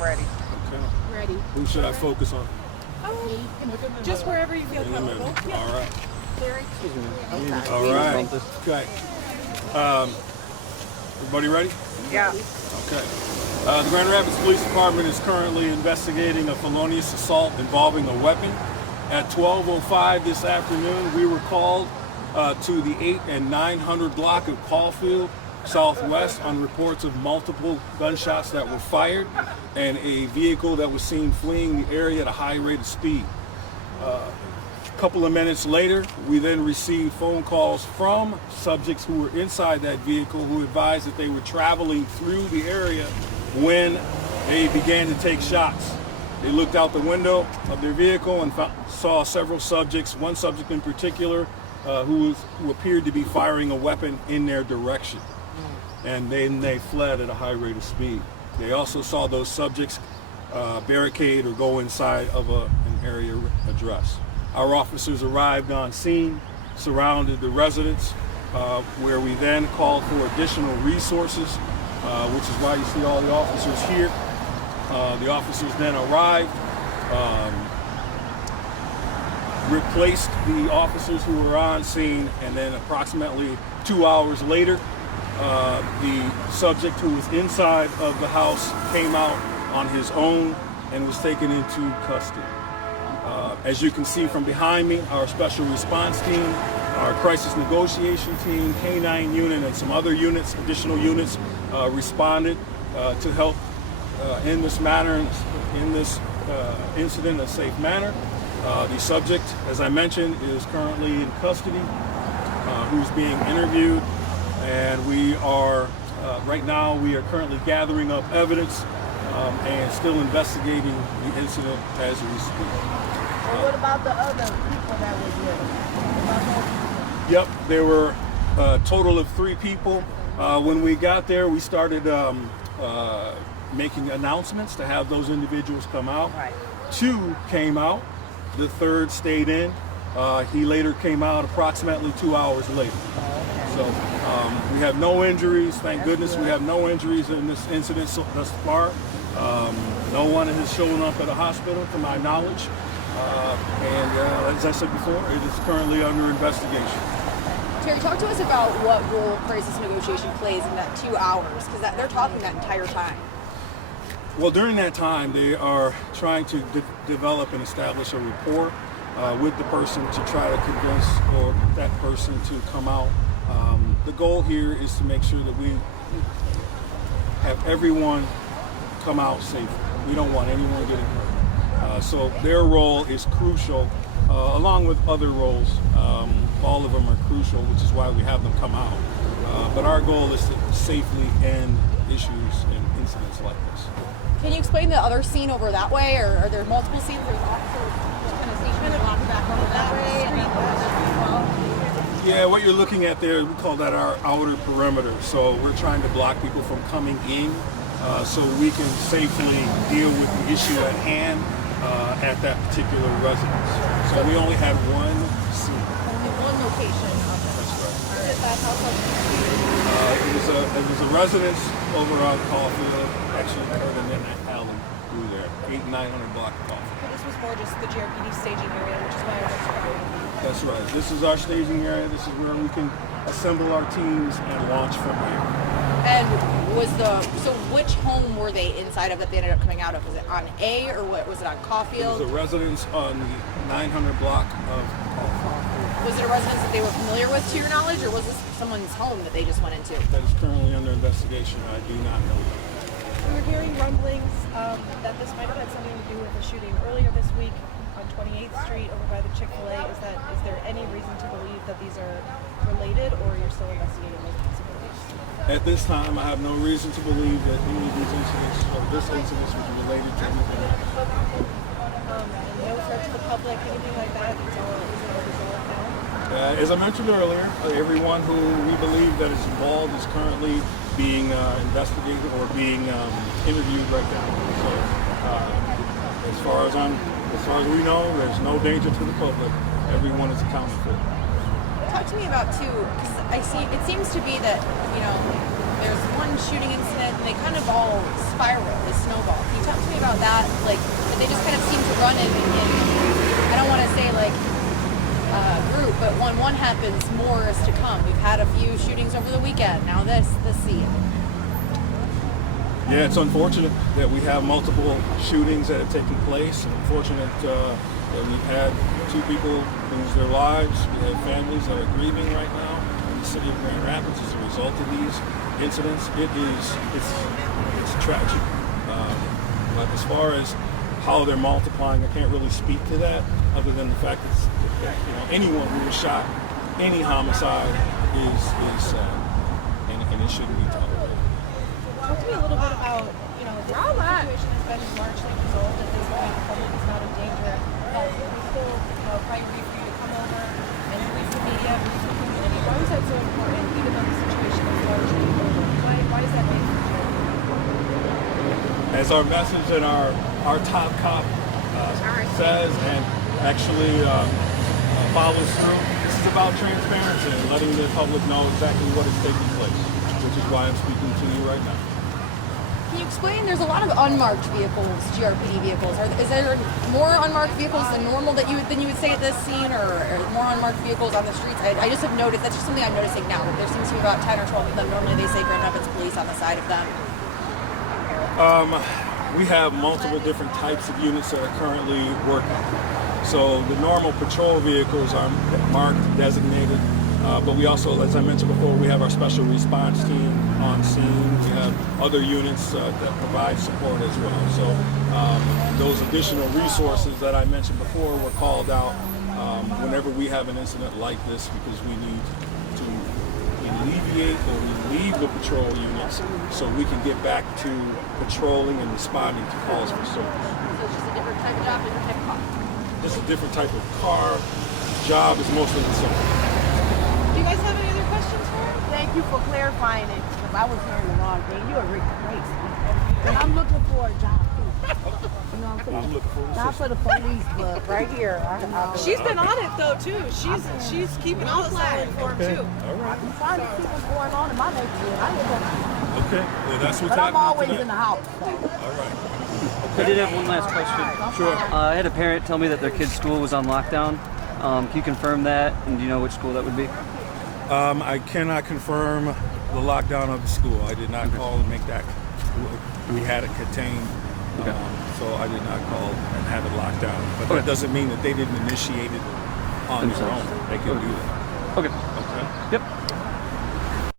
ready. Okay. Ready. Who should I focus on? Just wherever you feel In the middle. comfortable. All right. Okay. All right. Okay. Everybody ready? Yeah. Okay. The Grand Rapids Police Department is currently investigating a felonious assault involving a weapon. At 12:05 this afternoon, we were called to the 8 and 900 block of Caulfield Southwest on reports of multiple gunshots that were fired and a vehicle that was seen fleeing the area at a high rate of speed. A couple of minutes later, we then received phone calls from subjects who were inside that vehicle who advised that they were traveling through the area when they began to take shots. They looked out the window of their vehicle and saw several subjects, one subject in particular who appeared to be firing a weapon in their direction. And then they fled at a high rate of speed. They also saw those subjects barricade or go inside of an area address. Our officers arrived on scene, surrounded the residence, where we then called for additional resources, which is why you see all the officers here. The officers then arrived, replaced the officers who were on scene, and then approximately 2 hours later, the subject who was inside of the house came out on his own and was taken into custody. As you can see from behind me, our special response team, our crisis negotiation team, K-9 unit, and some other units, additional units, responded to help in this manner, in this incident, a safe manner. The subject, as I mentioned, is currently in custody, who's being interviewed, and we are, right now, we are currently gathering up evidence and still investigating the incident as we speak. And what about the other people that was with? Yep, there were a total of 3 people. When we got there, we started making announcements to have those individuals come out. Right. 2 came out. The 3rd stayed in. He later came out approximately 2 hours later. So we have no injuries. Thank goodness we have no injuries in this incident thus far. No one has shown up at a hospital, to my knowledge. And as I said before, it is currently under investigation. Terry, talk to us about what role crisis negotiation plays in that 2 hours, because they're talking that entire time. Well, during that time, they are trying to develop and establish a rapport with the person to try to convince that person to come out. The goal here is to make sure that we have everyone come out safely. We don't want anyone getting hurt. So their role is crucial, along with other roles. All of them are crucial, which is why we have them come out. But our goal is to safely end issues and incidents like this. Can you explain the other scene over that way, or are there multiple scenes? There's officers kind of stationed and walking back over that way, and Yeah, what you're looking at there, we call that our outer perimeter. So we're trying to block people from coming in so we can safely deal with the issue at hand at that particular residence. So we only had one scene. only one location. That's right. Is that house It was a residence over on Caulfield, actually curved and then that alley through there, 8 and 900 block of Caulfield. This was more just the GRPD staging area, which is why I was surprised. That's right. This is our staging area. This is where we can assemble our teams and launch from here. And so which home were they inside of that they ended up coming out of? Was it on A, or what was it on It Caulfield? was a residence on the 900 block of Caulfield. Was it a residence that they were familiar with, to your knowledge, or was this someone's home that they just went into? That is currently under investigation. I do not know. We were hearing rumblings that this might have had something to do with a shooting earlier this week on 28th Street over by the Chick-fil-A. Is there any reason to believe that these are related, or you're still investigating those possibilities? At this time, I have no reason to believe that any of these incidents or this incident was related to anything else. And no threat to the public, anything like that? Is it all resolved now? As I mentioned earlier, everyone who we believe that is involved is currently being investigated or being interviewed right now. So, as far as we know, there's no danger to the public. Everyone is accounted for. Talk to me about too, because it seems to be that there's one shooting incident, and they kind of all spiral, they snowball. Can you talk to me about that? Like, they just kind of seem to run in I don't want to say like group, but when one happens, more is to come. We've had a few shootings over the weekend. Now this scene. Yeah, it's unfortunate that we have multiple shootings that have taken place. Unfortunate that we've had 2 people lose their lives. We have families that are grieving right now in the city of Grand Rapids as a result of these incidents. It's tragic. But as far as how they're multiplying, I can't really speak to that, other than the fact that anyone who was shot, any homicide is sad, and it shouldn't be tolerated. Talk to me a little bit about, the situation has been largely resolved at this point. The public is not in danger. But it's still a priority for you to come over and release the media, release the community. Why is that so important, even though the situation is largely over? Why is that important? As our message and our top cop says and actually follows through, this is about transparency and letting the public know exactly what is taking place, which is why I'm speaking to you right now. Can you explain? There's a lot of unmarked vehicles, GRPD vehicles. Is there more unmarked vehicles than normal than you would say at this scene, or more unmarked vehicles on the streets? I just have noticed, that's just something I'm noticing now. There seems to be about 10 or 12 of them. Normally they say Grand Rapids Police on the side of them. We have multiple different types of units that are currently working. So the normal patrol vehicles are marked, designated, but we also, as I mentioned before, we have our special response team on scene. We have other units that provide support as well. So those additional resources that I mentioned before were called out whenever we have an incident like this, because we need to alleviate or relieve the patrol units so we can get back to patrolling and responding to calls for service. So it's just a different type of job, different type of car. It's a different type of car. The job is mostly the same. Do you guys have any other questions for her? Thank you for clarifying it, because I was hearing the wrong thing. You're a great speaker. And I'm looking for a job, too. You know what I'm saying? I'm looking for Not for the police, but right here. She's been on it though too. She's keeping all the silent informed too. All right. I'm trying to see what's going on in my neighborhood. I live on the Okay. Well, that's what's but I'm happening always tonight. in the house. So. All right. I did have one last question. Sure. I had a parent tell me that their kid's school was on lockdown. Can you confirm that? And do you know which school that would be? I cannot confirm the lockdown of the school. I did not call and make that. We had it contained. Okay. So I did not call and have it locked down. But that doesn't mean that they didn't initiate it on their own. They can do that. Okay. Okay. Yep.